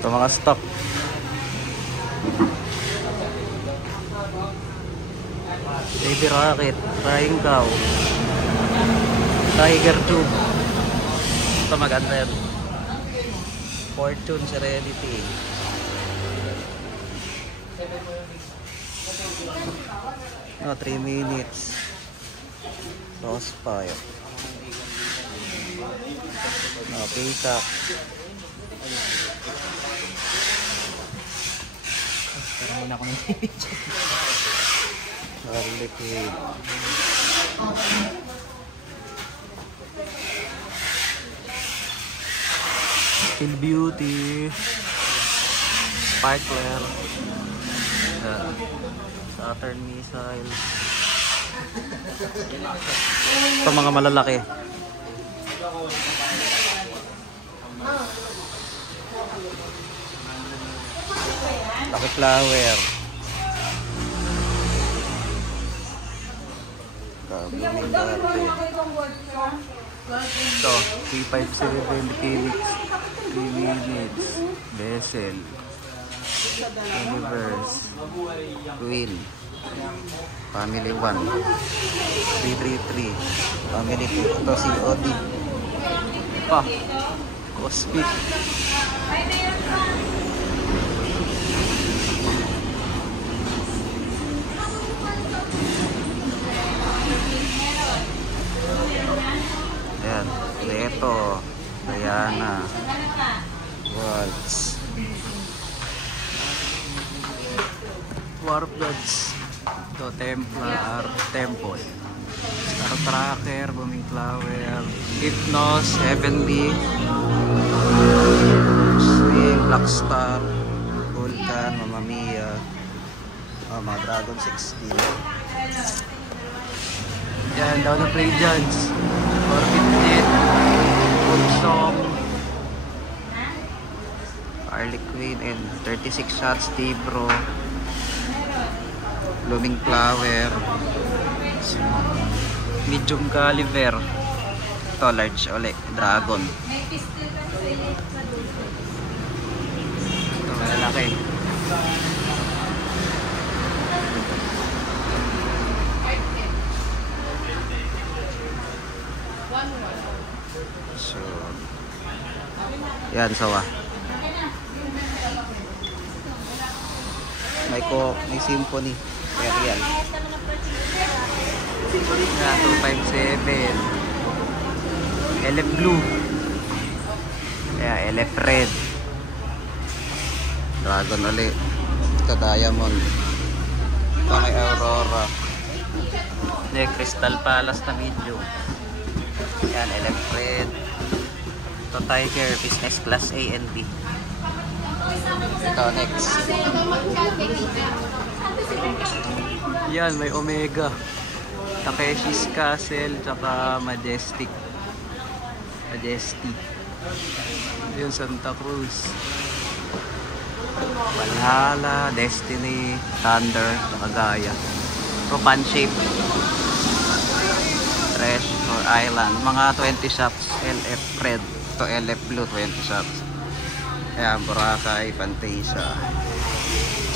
Ito mga stock. Baby Rocket, Flying Cow, Tiger Tube. Ito maganda yan. Fortune Serenity. No, 3 minutes. Crossfire. No, Peacock. Pero muna ako ng video. Liquid. Still Beauty. Sparkler. Saturn Missile. Ito mga malalaki. Lucky Flower. Ito, P57 Phoenix, 3 minutes, Bessel, Universe, Queen, Family 1, 333, Family 2, ito COD, pa, Cosmic. Ayan, Leto, Diana, Waltz, Warbloods, ito Templar, Temple, Star Tracker, Booming Flower, Hypnos, Heavenly, Swing, Black Star, Vulcan, Mamma Mia, mga Dragon 16. Yan, down of Radiance, Orbit, Full Song, Harley Quinn, and 36 shots, Tibro, Blooming Flower, Medium Caliber, ito large ulit, Dragon, ito malalaki. So, yan, sawa. May Symphony. Kaya yan. Yan, 257. LF Blue. Kaya, LF Red. Dragon ulit. Ito, Diamond. Ito, may Aurora. Hindi, Crystal Palace na medium. Yan, LF Red. Ito Tiger, business class A and B. Ito next. Yan, may Omega, Takeshi's Castle, tsaka Majestic. Yun, Santa Cruz, Valhalla, Destiny, Thunder, tsaka Gaia. Ito Pan Shape, Treasure Island, mga 20 shots, LF Red. Ito LF Blue, 20 shots. Ayan, Boracay, Fantasia,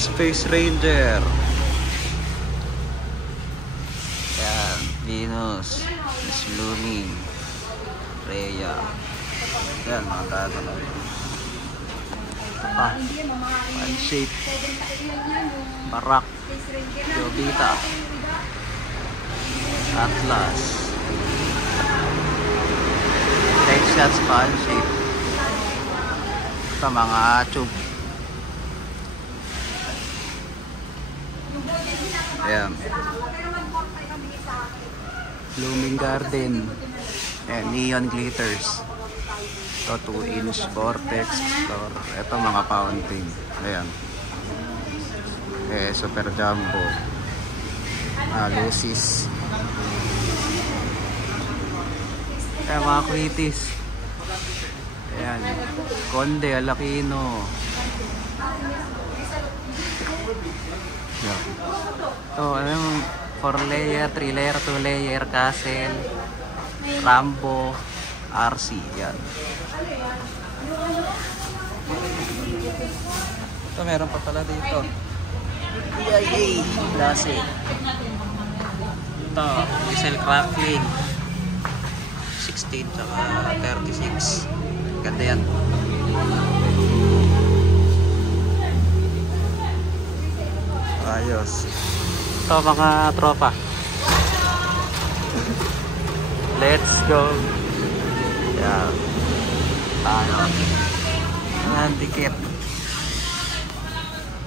Space Ranger. Ayan, Venus, Miss Blooming, Rhea. Ayan, mga tato na rin. Pan Shape, Barak, Yobita, Atlas, 10 shots, Pan Shape. Ito mga tube. Ayan, Blooming Garden, and Neon Glitters. Ito 2-inch Vortex. Ito mga fountain. Ayan, Super Jumbo, Lucis. Ayan, mga Quitis. Ayan, Conde, Alakino. Ayan. Ito, ano yung 4-layer, 3-layer, 2-layer, Castle, Rambo, RC. Yan. Ito, meron pa pala dito. EIA klase. Ito, diesel crackling. 16 tsaka 36. Ganda yan. Ayos. Ito mga tropa. Let's go. Yan. Tayo. Yan, dikit.